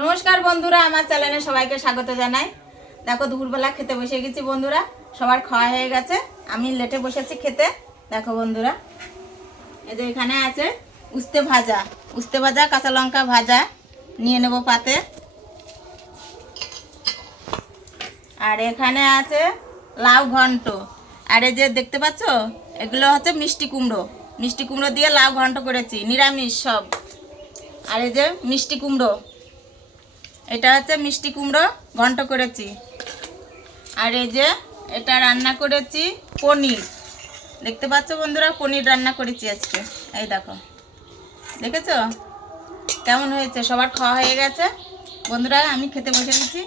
নমস্কার বন্ধুরা, আমার চ্যানেলে সবাইকে স্বাগত জানাই। দেখো, দুপুরবেলা খেতে বসে গেছি বন্ধুরা, সবার খাওয়া হয়ে গেছে। আমি লেটে বসেছি খেতে। দেখো বন্ধুরা, এই যে এখানে আছে উস্তে ভাজা। উস্তে ভাজা, কাঁচা লঙ্কা ভাজা, নিয়ে নেব পাতে। আর এখানে আছে লাউ ঘন্ট। আর এই যে দেখতে পাচ্ছ, এগুলো হচ্ছে মিষ্টি কুমড়ো। মিষ্টি কুমড়ো দিয়ে লাউ ঘন্ট করেছি, নিরামিষ সব। আর এই যে মিষ্টি কুমড়ো। এটা হচ্ছে মিষ্টি কুমড়ো, ঘন্ট করেছি। আর এই যে এটা রান্না করেছি পনির। দেখতে পাচ্ছ বন্ধুরা, পনির রান্না করেছি আজকে। এই দেখো। দেখেছ? কেমন হয়েছে? সবার খাওয়া হয়ে গেছে? বন্ধুরা, আমি খেতে বসে গেছি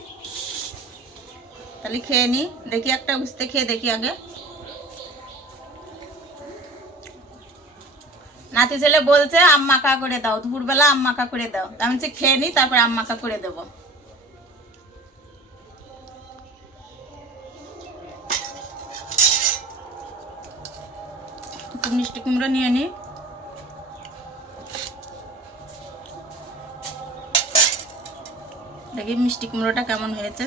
তাহলে খেয়ে নিই দেখি একটা, উস্তে খেয়ে দেখি আগে। নাতি ছেলে বলছে আম মাখা করে দাও। দুপুরবেলা আম মাখা করে দাও। আমি বলছি, খেয়ে নিই তারপরে আম মাখা করে দেবো। মিষ্টি কুমড়ো নিয়ে নিই দেখি মিষ্টি কুমড়োটা কেমন হয়েছে।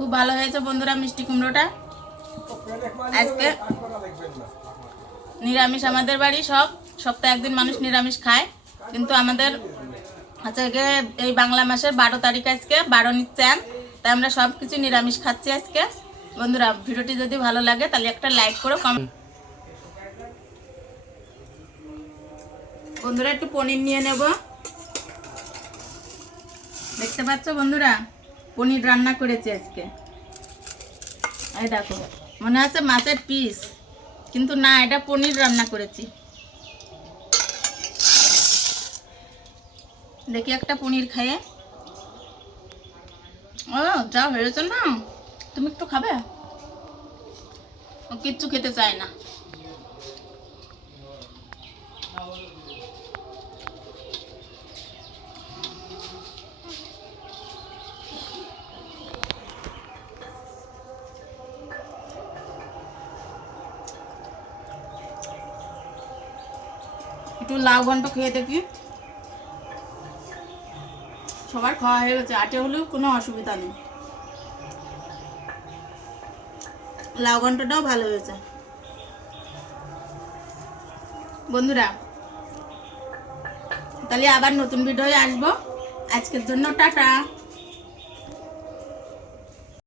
খুব ভালো হয়েছে বন্ধুরা মিষ্টি কুমড়োটা। আজকে নিরামিষ আমাদের বাড়ি সব। সপ্তাহে একদিন মানুষ নিরামিষ খায়। কিন্তু আমাদের গিয়ে এই বাংলা মাসের বারো তারিখ আজকে, বারো নিচ্ছেন। তাই আমরা সব কিছু নিরামিষ খাচ্ছি আজকে। বন্ধুরা, ভিডিওটি যদি ভালো লাগে, তাহলে একটা লাইক করো কমেন্ট বন্ধুরা, একটু পনির নিয়ে নেব। দেখতে পাচ্ছ বন্ধুরা? পনির রান্না করেছি আজকে। এই দেখো, মনে হচ্ছে মাছের পিস? কিন্তু না, এটা পনির রান্না করেছি। দেখি একটা পনির খাইয়ে। ও, যা হয়েছে না, তুমি একটু খাবে? ও কিচ্ছু খেতে চায় না। একটু লাউ ঘন্ট খেয়ে দেখি। সবার খাওয়া হয়ে গেছে, আটে হলেও কোনো অসুবিধা নেই। লাউ ঘন্টটাও ভালো হয়েছে। বন্ধুরা, তাহলে আবার নতুন ভিডিও আসব। আজকের জন্য টাটা।